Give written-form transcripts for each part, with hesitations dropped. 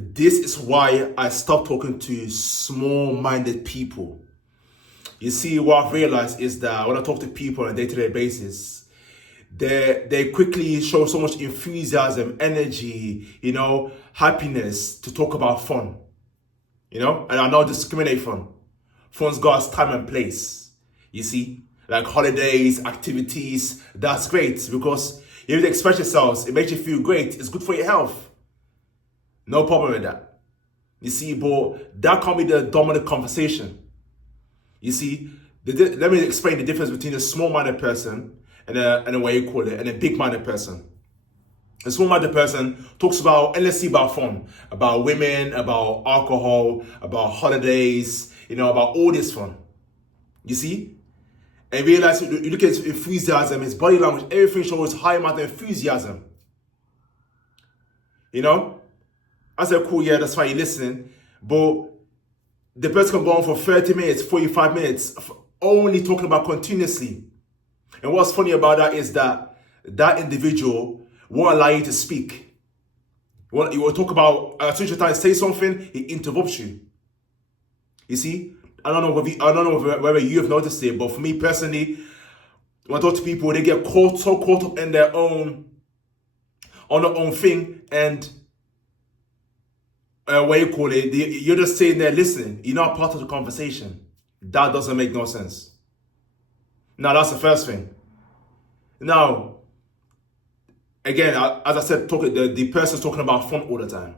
This is why I stopped talking to small-minded people. You see, what I've realized is that when I talk to people on a day-to-day basis, they quickly show so much enthusiasm, energy, happiness to talk about fun. And I don't discriminate fun. Fun's got its time and place. You see, like holidays, activities, that's great because if you express yourselves, it makes you feel great. It's good for your health. No problem with that. You see, but that can't be the dominant conversation. You see, let me explain the difference between a small-minded person and a what you call it, and a big-minded person. A small-minded person talks about endlessly about fun, about women, about alcohol, about holidays, about all this fun. You see? And realize, you look at his enthusiasm, his body language, everything shows high amount of enthusiasm. I said, cool, yeah, that's why you're listening. But the person can go on for 30 minutes, 45 minutes, only talking about continuously. And what's funny about that is that individual won't allow you to speak. You will talk about, as soon as you're trying to say something, he interrupts you. You see? I don't know whether you have noticed it, but for me personally, when I talk to people, they get so caught up in their own thing, and what you call it, you're just sitting there listening. You're not part of the conversation. That doesn't make no sense. Now, that's the first thing. Now, again, as I said, the person's talking about fun all the time.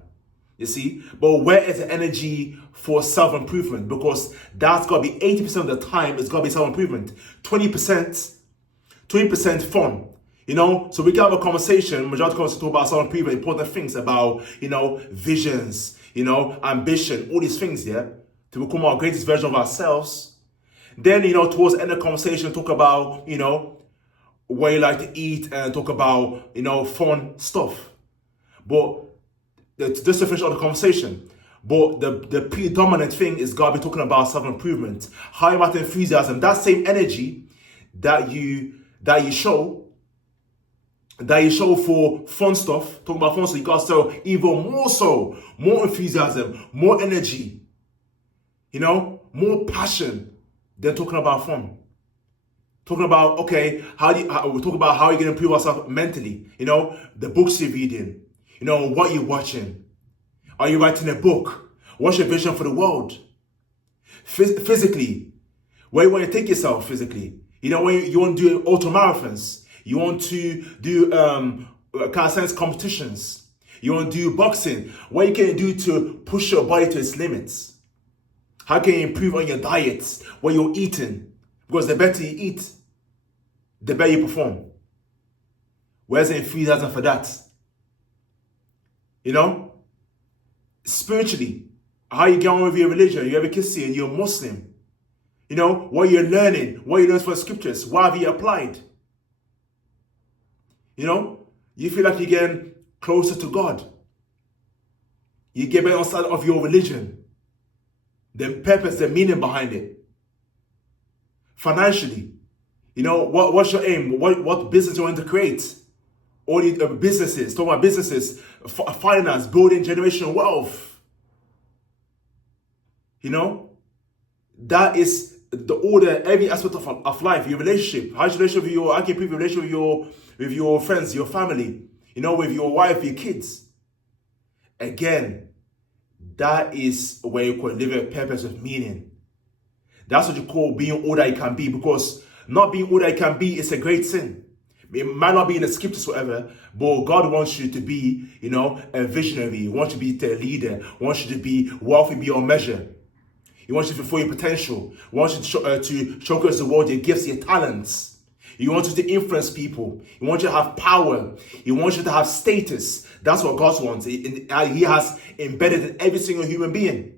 You see? But where is the energy for self-improvement? Because that's got to be 80% of the time, it's got to be self-improvement. 20% fun. So we can have a conversation, majority of conversations talk about self-improvement, important things about, visions, ambition, all these things, yeah, to become our greatest version of ourselves. Then, towards the end of the conversation, talk about, where you like to eat and talk about, fun stuff. But just to finish all the conversation, but the predominant thing is got to be talking about self-improvement, high amount of enthusiasm, that same energy that you show for fun stuff, talking about fun stuff, you got to show even more enthusiasm, more energy, more passion than talking about fun. Talking about, okay, we talk about how you're going to improve ourselves mentally, the books you're reading, what you're watching. Are you writing a book? What's your vision for the world? Physically, where you want to take yourself physically. When you want to do ultra marathons, you want to do science competitions, you want to do boxing. What you can do to push your body to its limits? How can you improve on your diets, what you're eating? Because the better you eat, the better you perform. Where's the enthusiasm for that? Spiritually, how you get on with your religion? You're a Christian, you're a Muslim. What you're learning, what you learn from the scriptures, what have you applied? You feel like you're getting closer to God. You get better outside of your religion. The purpose, the meaning behind it. Financially, what's your aim? What business you want to create? All these businesses, talking about businesses, finance, building generational wealth. That is the order, every aspect of life, your relationship. How's your relationship how can you improve your relationship with your friends, your family, with your wife, your kids. Again, that is where you could live a purpose of meaning. That's what you call being all that you can be, because not being all that you can be is a great sin. It might not be in the scriptures, whatever, but God wants you to be, a visionary. He wants you to be a leader. He wants you to be wealthy beyond measure. He wants you to fulfill your potential. He wants you to showcase the world your gifts, your talents. He wants you to influence people. He wants you to have power. He wants you to have status. That's what God wants. He has embedded in every single human being.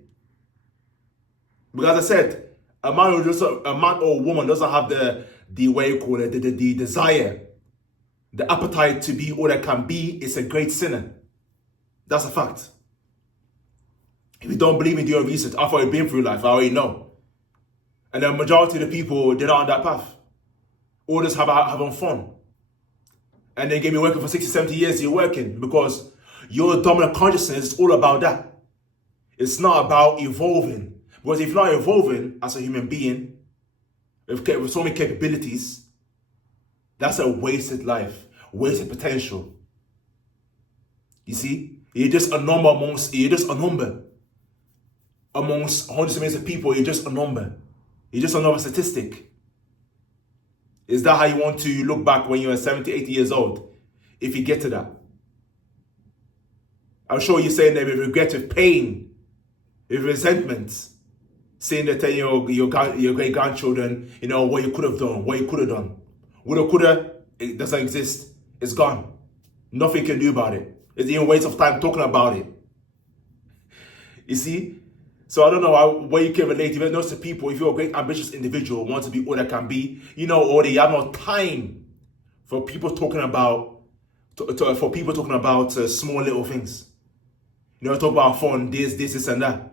Because as I said, a man or a woman doesn't have the way you call it, the desire, the appetite to be all that can be, is a great sinner. That's a fact. If you don't believe me, do your research. I've already been through life. I already know. And the majority of the people, they're not on that path. All just having fun. And they get me working for 60, 70 years, you're working because your dominant consciousness is all about that. It's not about evolving. Because if you're not evolving as a human being, with so many capabilities, that's a wasted life, wasted potential. You see? You're just a number amongst 100 million of people, you're just a number. You're just another statistic. Is that how you want to look back when you're 70, 80 years old? If you get to that. I'm sure you're saying that with regret, with pain, with resentment, saying that telling your great grandchildren, what you could have done, what you could have done. Woulda, coulda, it doesn't exist. It's gone. Nothing you can do about it. It's even a waste of time talking about it. You see? So I don't know where you can relate. Even those people, if you're a great ambitious individual, want to be all that can be, or you have no time for people talking about small little things. Talk about fun, this, and that.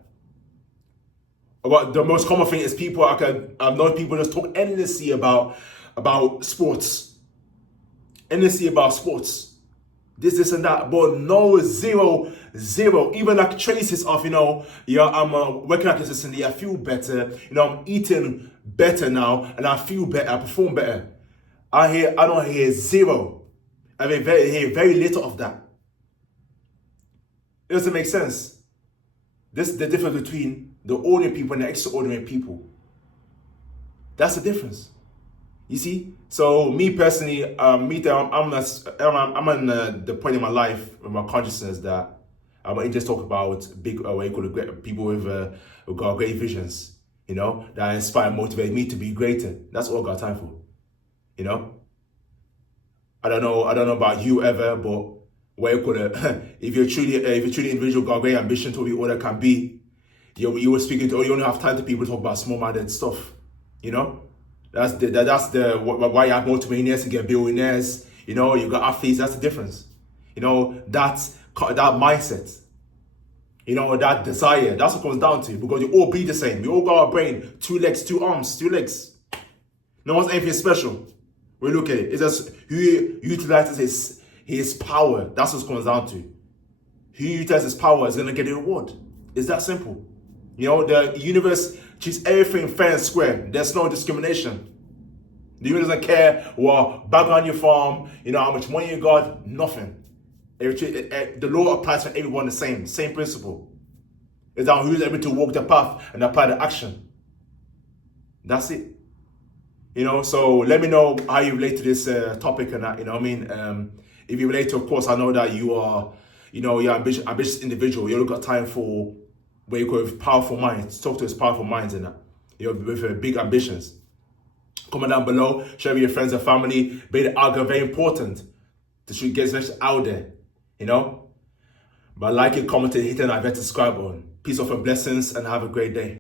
But the most common thing is I've known people just talk endlessly about sports. Endlessly about sports. This and that, but no, zero. Even like traces of, I'm working out consistently, I feel better, I'm eating better now, and I feel better, I perform better. I don't hear zero. I hear very little of that. It doesn't make sense. This is the difference between the ordinary people and the extraordinary people. That's the difference. You see? So me personally, I'm in the point in my life, in my consciousness, that I just talk about big, people with got great visions, that inspire, motivate me to be greater. That's all I got time for, I don't know about you ever, but if you're truly individual, got great ambition to be all that can be, you were speaking to, or you don't have time to people to talk about small-minded stuff, That's why you have multimillionaires to get billionaires. You got athletes. That's the difference. That mindset. That desire. That's what it comes down to. Because you all be the same. We all got our brain, 2 legs, 2 arms, 2 legs. No one's anything special. We look at it. It's just who utilizes his power. That's what it comes down to. Who utilizes his power is gonna get a reward. It's that simple. The universe treats everything fair and square. There's no discrimination. The universe doesn't care what background you're from, how much money you got, nothing. The law applies for everyone the same principle. It's down who's able to walk the path and apply the action. That's it. So let me know how you relate to this topic and that, if you relate to, of course, I know that you are, you're an ambitious individual. You don't got time for where you go with powerful minds, talk to his powerful minds and that, with big ambitions. Comment down below, share with your friends and family. Make the algorithm very important to get this message out there, But like it, comment, hit that subscribe button. Peace, love, and blessings, and have a great day.